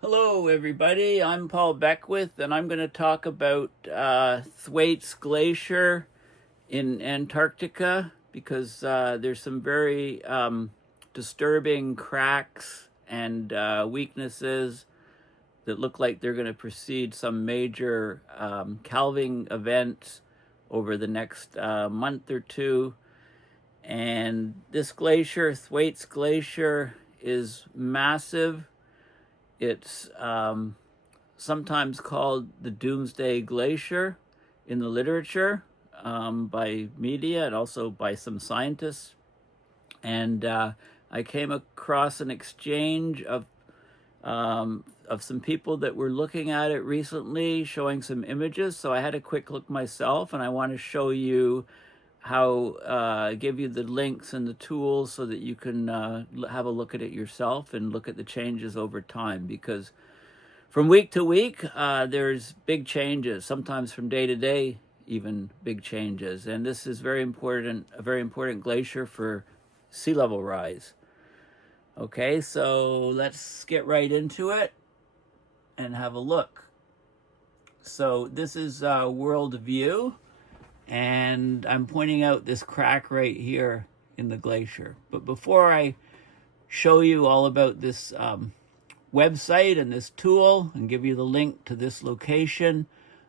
Hello, everybody. I'm Paul Beckwith, and I'm going to talk about Thwaites Glacier in Antarctica because there's some very disturbing cracks and weaknesses that look like they're going to precede some major calving events over the next month or two. And this glacier, Thwaites Glacier, is massive. It's sometimes called the Doomsday Glacier in the literature by media and also by some scientists. And I came across an exchange of some people that were looking at it recently, showing some images. So I had a quick look myself, and I want to show you how give you the links and the tools so that you can have a look at it yourself and look at the changes over time, because from week to week there's big changes, sometimes from day to day even big changes, and this is a very important glacier for sea level rise. Okay, so let's get right into it and have a look. So this is Worldview, and I'm pointing out this crack right here in the glacier. But before I show you all about this website and this tool and give you the link to this location,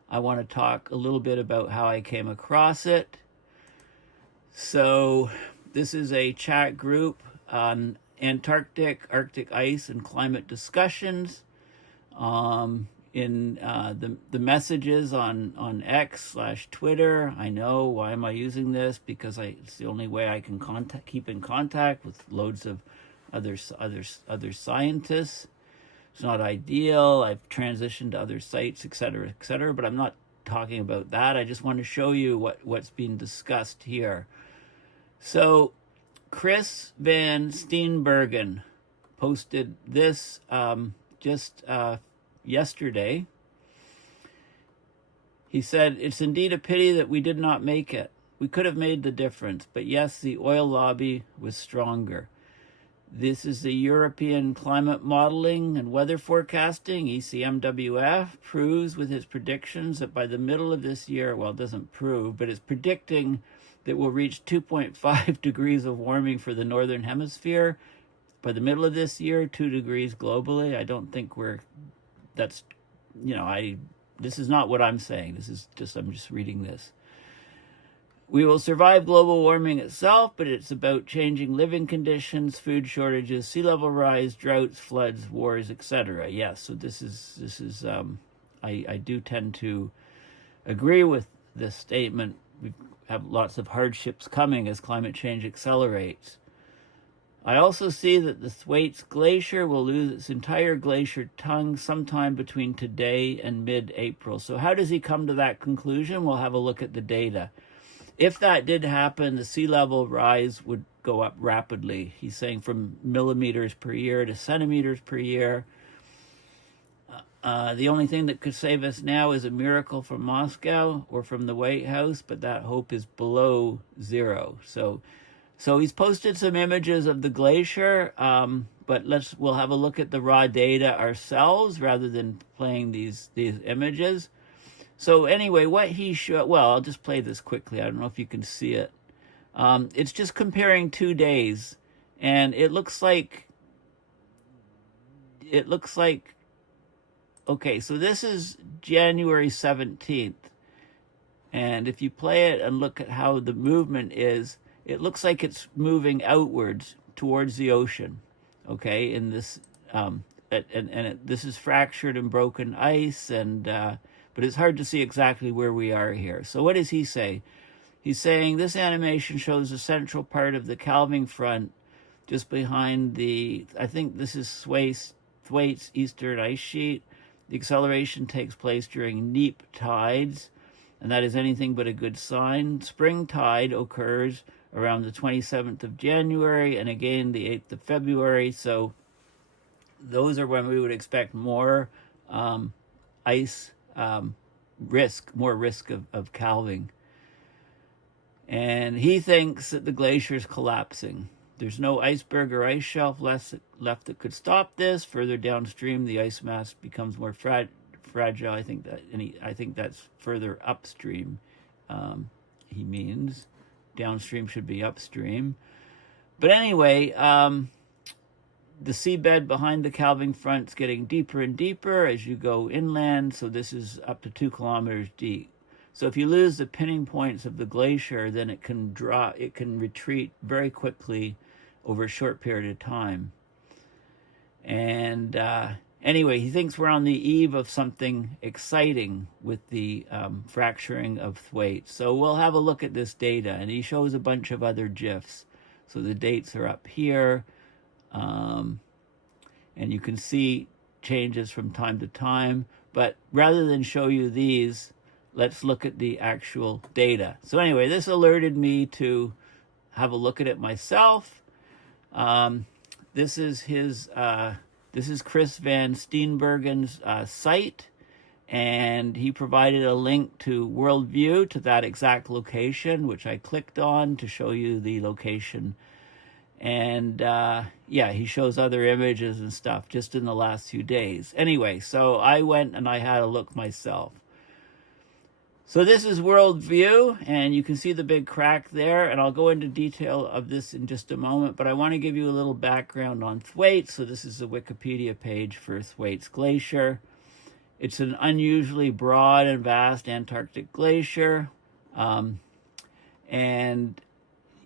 I want to talk a little bit about how I came across it. So this is a chat group on Antarctic, Arctic ice, and climate discussions. In the messages on X/Twitter. I know, why am I using this? Because it's the only way I can keep in contact with loads of other scientists. It's not ideal. I've transitioned to other sites, etc., etc. But I'm not talking about that. I just want to show you what's being discussed here. So Chris Van Steenbergen posted this just yesterday. He said, "It's indeed a pity that we did not make it. We could have made the difference, but yes, the oil lobby was stronger. This is the European Climate Modeling and Weather Forecasting, ECMWF, proves with his predictions that by the middle of this year, well, it doesn't prove, but it's predicting that we'll reach 2.5 degrees of warming for the Northern Hemisphere. By the middle of this year, 2 degrees globally. I don't think this is not what I'm saying. I'm just reading this. We will survive global warming itself, but it's about changing living conditions, food shortages, sea level rise, droughts, floods, wars, etc. Yes, so this is I do tend to agree with this statement. We have lots of hardships coming as climate change accelerates. I also see that the Thwaites Glacier will lose its entire glacier tongue sometime between today and mid-April. So how does he come to that conclusion? We'll have a look at the data. If that did happen, the sea level rise would go up rapidly. He's saying from millimeters per year to centimeters per year. The only thing that could save us now is a miracle from Moscow or from the White House, but that hope is below zero. So he's posted some images of the glacier, but we'll have a look at the raw data ourselves rather than playing these images. So anyway, what he showed, well, I'll just play this quickly. I don't know if you can see it. It's just comparing 2 days, and it looks like, okay, so this is January 17th. And if you play it and look at how the movement is, it looks like it's moving outwards towards the ocean, okay, in this, this is fractured and broken ice, but it's hard to see exactly where we are here. So what does he say? He's saying this animation shows the central part of the calving front just behind I think this is Thwaites eastern ice sheet. The acceleration takes place during neap tides, and that is anything but a good sign. Spring tide occurs around the 27th of January and again the 8th of February. So those are when we would expect more ice more risk of calving. And he thinks that the glacier is collapsing. There's no iceberg or ice shelf left that could stop this. Further downstream, the ice mass becomes more fragile. I think that's further upstream. He means downstream should be upstream. But anyway, the seabed behind the calving front's getting deeper and deeper as you go inland. So this is up to 2 kilometers deep. So if you lose the pinning points of the glacier, then it can retreat very quickly over a short period of time. And anyway, he thinks we're on the eve of something exciting with the fracturing of Thwaites. So we'll have a look at this data, and he shows a bunch of other GIFs. So the dates are up here, and you can see changes from time to time. But rather than show you these, let's look at the actual data. So anyway, this alerted me to have a look at it myself. This is Chris Van Steenbergen's site, and he provided a link to Worldview, to that exact location, which I clicked on to show you the location. And yeah, he shows other images and stuff just in the last few days. Anyway, so I went and I had a look myself. So this is Worldview, and you can see the big crack there, and I'll go into detail of this in just a moment, but I want to give you a little background on Thwaites. So this is a Wikipedia page for Thwaites Glacier. It's an unusually broad and vast Antarctic glacier, and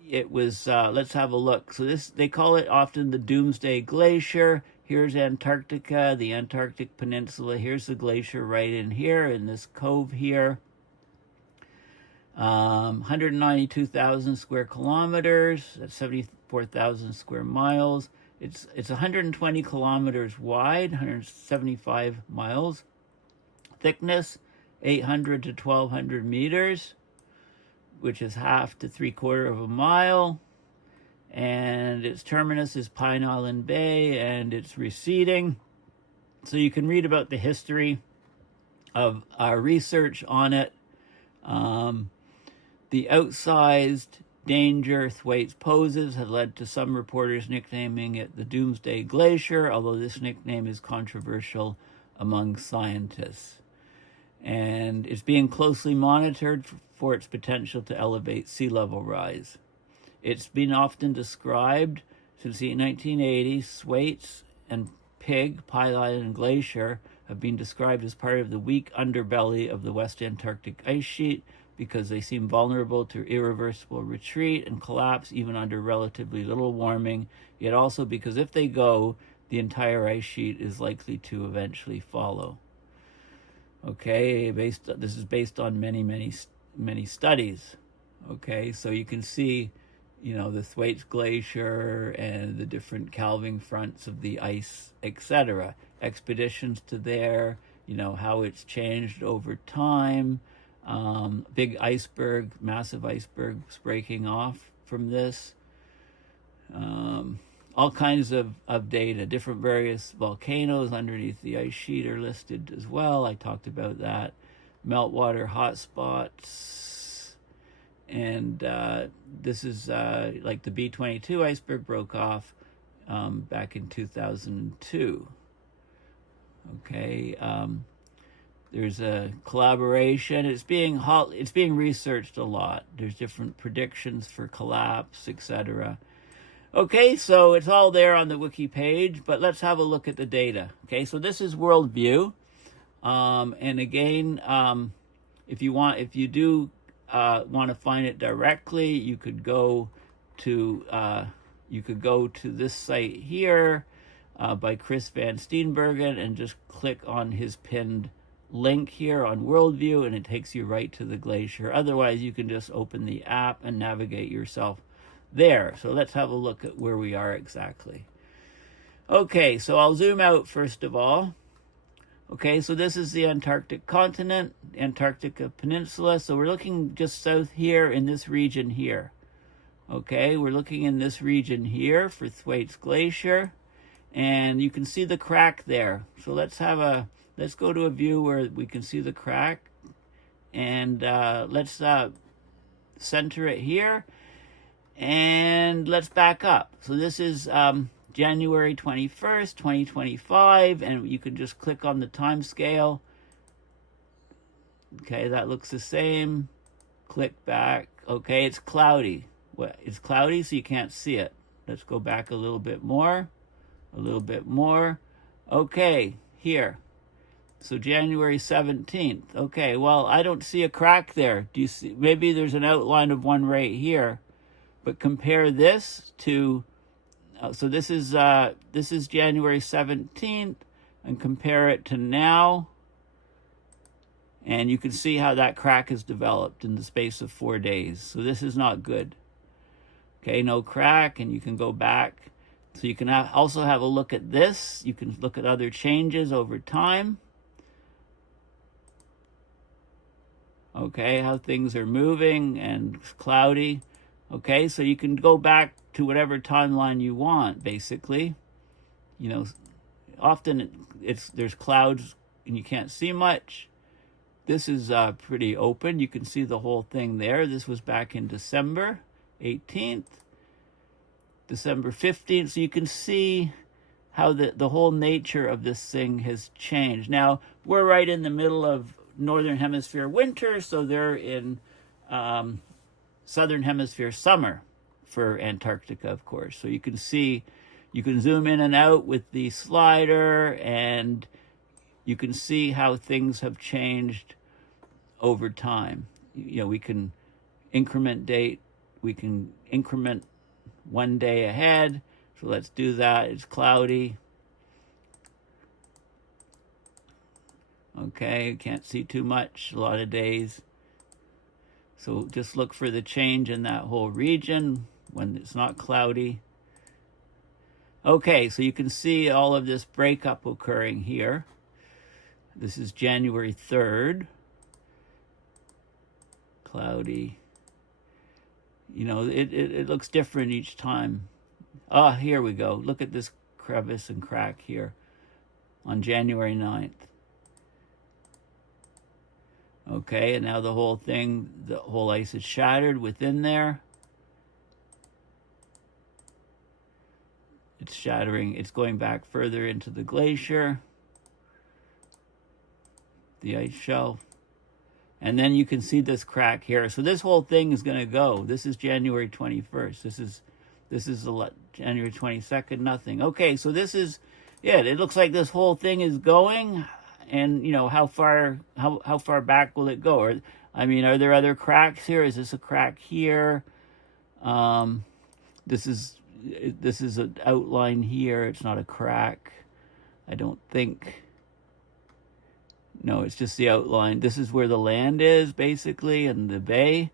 it was, let's have a look. So they call it often the Doomsday Glacier. Here's Antarctica, the Antarctic Peninsula. Here's the glacier right in here, in this cove here. 192,000 square kilometers, that's 74,000 square miles. It's 120 kilometers wide, 175 miles. Thickness, 800 to 1,200 meters, which is half to 3/4 of a mile. And its terminus is Pine Island Bay, and it's receding. So you can read about the history of our research on it. The outsized danger Thwaites poses has led to some reporters nicknaming it the Doomsday Glacier, although this nickname is controversial among scientists. And it's being closely monitored for its potential to elevate sea level rise. It's been often described since the 1980s. Thwaites and Pine Island Glacier have been described as part of the weak underbelly of the West Antarctic ice sheet, because they seem vulnerable to irreversible retreat and collapse even under relatively little warming, yet also because if they go, the entire ice sheet is likely to eventually follow. Okay, this is based on many studies. Okay, so you can see, the Thwaites Glacier and the different calving fronts of the ice, etc. Expeditions to there, how it's changed over time. Big iceberg, massive icebergs breaking off from this. All kinds of data. Different various volcanoes underneath the ice sheet are listed as well. I talked about that. Meltwater hotspots. And this is like the B-22 iceberg broke off back in 2002. Okay. There's a collaboration. It's being researched a lot. There's different predictions for collapse, etc. Okay, so it's all there on the wiki page, but let's have a look at the data. Okay, so this is Worldview, and again, if you do want to find it directly, you could go to this site here by Chris Van Steenbergen and just click on his pinned link here on Worldview, and it takes you right to the glacier. Otherwise, you can just open the app and navigate yourself there. So let's have a look at where we are exactly. Okay, so I'll zoom out first of all. Okay, so this is the Antarctic continent, Antarctica Peninsula. So we're looking just south here in this region here. Okay, we're looking in this region here for Thwaites Glacier, and you can see the crack there. So let's go to a view where we can see the crack, and let's center it here. And let's back up. So this is January 21st, 2025, and you can just click on the time scale. Okay, that looks the same. Click back. Okay, it's cloudy. It's cloudy, so you can't see it. Let's go back a little bit more. A little bit more. Okay, here. So January 17th. Okay, well, I don't see a crack there. Do you see? Maybe there's an outline of one right here. But compare this to, so this is January 17th, and compare it to now. And you can see how that crack has developed in the space of 4 days. So this is not good. Okay, no crack, and you can go back. So you can also have a look at this. You can look at other changes over time. Okay, how things are moving and cloudy. Okay, so you can go back to whatever timeline you want, basically. You know, often there's clouds and you can't see much. This is pretty open. You can see the whole thing there. This was back in December 18th, December 15th. So you can see how the whole nature of this thing has changed. Now, we're right in the middle of Northern Hemisphere winter, so they're in Southern Hemisphere summer for Antarctica, of course. So you can see, you can zoom in and out with the slider, and you can see how things have changed over time. You know, we can increment date, we can increment 1 day ahead. So let's do that. It's cloudy. Okay, can't see too much, a lot of days. So just look for the change in that whole region when it's not cloudy. Okay, so you can see all of this breakup occurring here. This is January 3rd. Cloudy. You know, it looks different each time. Ah, here we go. Look at this crevice and crack here on January 9th. Okay, and now the whole ice is shattered within there. It's shattering, it's going back further into the glacier, the ice shelf. And then you can see this crack here. So this whole thing is going to go. This is January 21st. This is January 22nd, nothing. Okay, so this is it. It looks like this whole thing is going. And, you know, how far back will it go? Or, I mean, are there other cracks here? Is this a crack here? This is an outline here. It's not a crack, I don't think. No, it's just the outline. This is where the land is, basically, and the bay.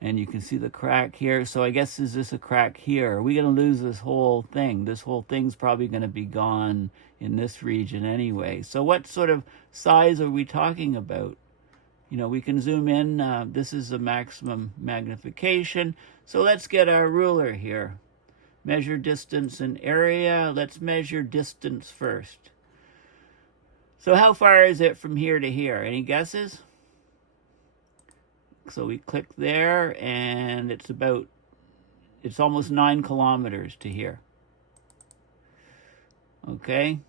And you can see the crack here. So I guess, is this a crack here? Are we going to lose this whole thing? This whole thing's probably going to be gone in this region anyway. So what sort of size are we talking about? You know, we can zoom in. This is the maximum magnification. So let's get our ruler here. Measure distance and area. Let's measure distance first. So how far is it from here to here? Any guesses? So we click there, and it's almost 9 kilometers to here. Okay.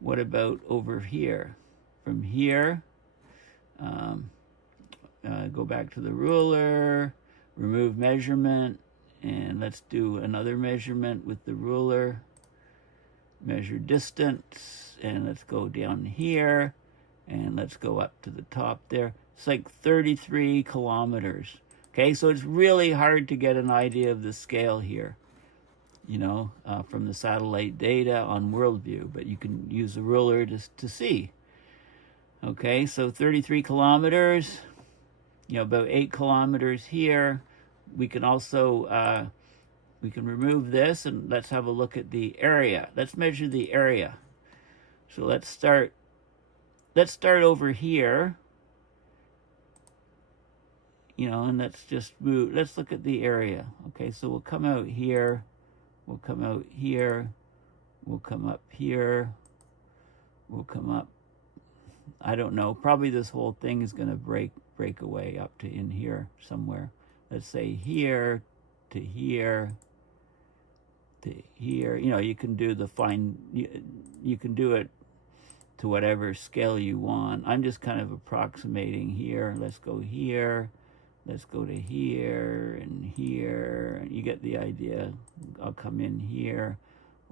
What about over here? From here, go back to the ruler, remove measurement, and let's do another measurement with the ruler. Measure distance, and let's go down here, and let's go up to the top there. It's like 33 kilometers. Okay, so it's really hard to get an idea of the scale here, you know, from the satellite data on Worldview, but you can use the ruler to see. Okay, so 33 kilometers, you know, about 8 kilometers here. We can also, we can remove this, and let's have a look at the area. Let's measure the area. So let's start over here. You know, and let's just move. Let's look at the area. Okay, so we'll come out here. We'll come out here. We'll come up here. We'll come up. I don't know. Probably this whole thing is going to break away up to in here somewhere. Let's say here to here to here. You know, you can do the you can do it to whatever scale you want. I'm just kind of approximating here. Let's go here. Let's go to here and here. You get the idea. I'll come in here,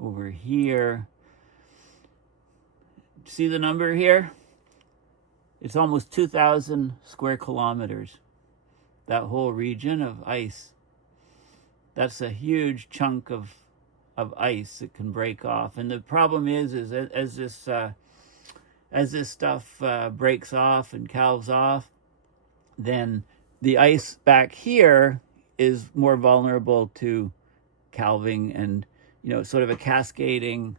over here. See the number here? It's almost 2,000 square kilometers. That whole region of ice. That's a huge chunk of ice that can break off. And the problem is as this stuff breaks off and calves off, then the ice back here is more vulnerable to calving and, you know, sort of a cascading,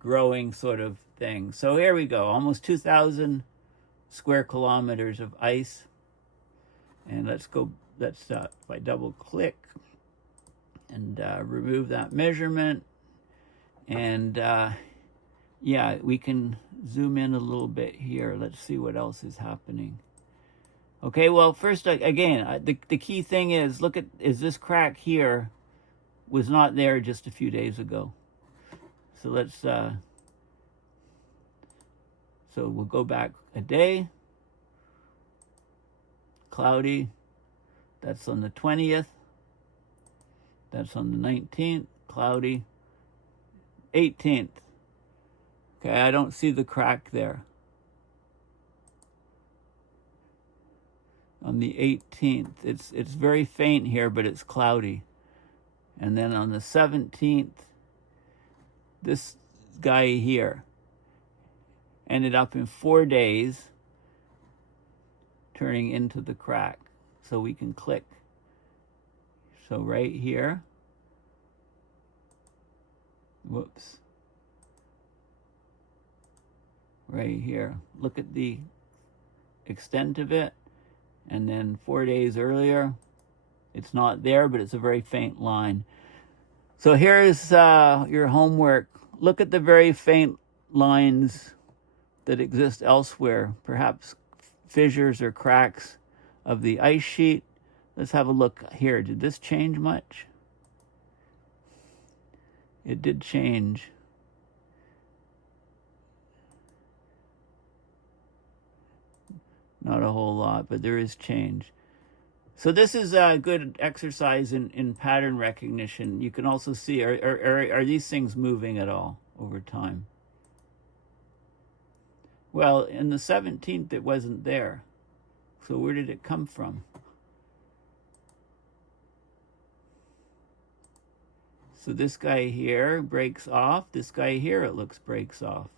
growing sort of thing. So here we go, almost 2,000 square kilometers of ice. And let's if I double click and remove that measurement. And yeah, we can zoom in a little bit here. Let's see what else is happening. Okay, well, first, again, the key thing is, is this crack here was not there just a few days ago. So let's, so we'll go back a day. Cloudy, that's on the 20th. That's on the 19th, cloudy. 18th. Okay, I don't see the crack there. On the 18th, it's very faint here, but it's cloudy. And then on the 17th, this guy here ended up in 4 days turning into the crack. So we can click. So right here, whoops, right here, look at the extent of it. And then 4 days earlier, it's not there, but it's a very faint line. So here's your homework. Look at the very faint lines that exist elsewhere, perhaps fissures or cracks of the ice sheet. Let's have a look here. Did this change much? It did change. Not a whole lot, but there is change. So this is a good exercise in pattern recognition. You can also see, are these things moving at all over time? Well, in the 17th, it wasn't there. So where did it come from? So this guy here breaks off. This guy here, it looks, breaks off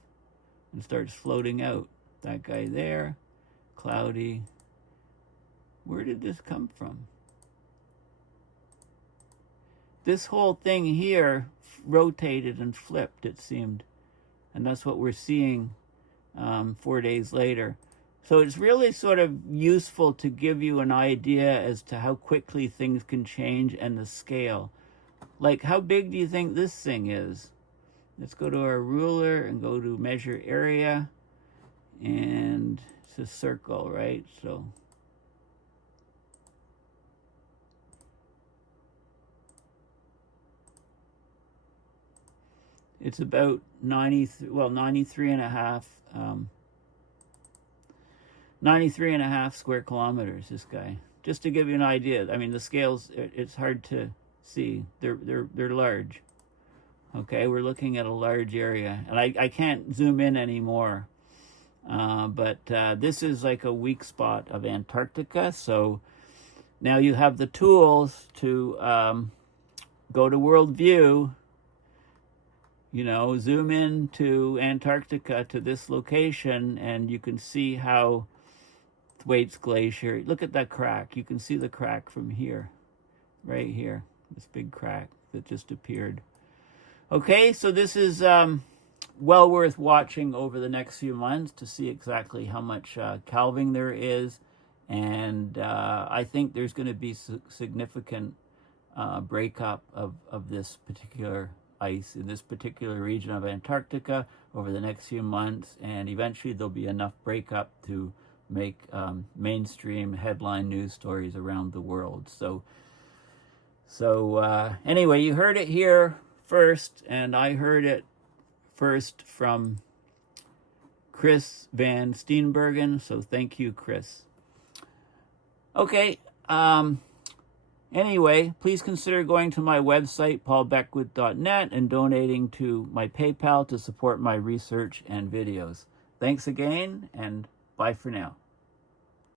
and starts floating out. That guy there, cloudy. Where did this come from? This whole thing here rotated and flipped, it seemed. And that's what we're seeing 4 days later. So it's really sort of useful to give you an idea as to how quickly things can change and the scale. Like, how big do you think this thing is? Let's go to our ruler and go to measure area. And it's a circle, right? So it's about 93 and a half, 93 and a half square kilometers, this guy. Just to give you an idea. I mean, the scales, it's hard to see. They're large. Okay, we're looking at a large area. And I can't zoom in anymore. But this is like a weak spot of Antarctica. So now you have the tools to go to Worldview, you know, zoom in to Antarctica, to this location, and you can see how Thwaites Glacier, look at that crack. You can see the crack from here, right here, this big crack that just appeared. Okay, so this is well worth watching over the next few months to see exactly how much calving there is. And I think there's going to be significant breakup of this particular ice in this particular region of Antarctica over the next few months. And eventually there'll be enough breakup to make mainstream headline news stories around the world. So So anyway, you heard it here first, and I heard it first from Chris Van Steenbergen, so thank you, Chris. Okay, anyway, please consider going to my website, paulbeckwith.net, and donating to my PayPal to support my research and videos. Thanks again, and bye for now.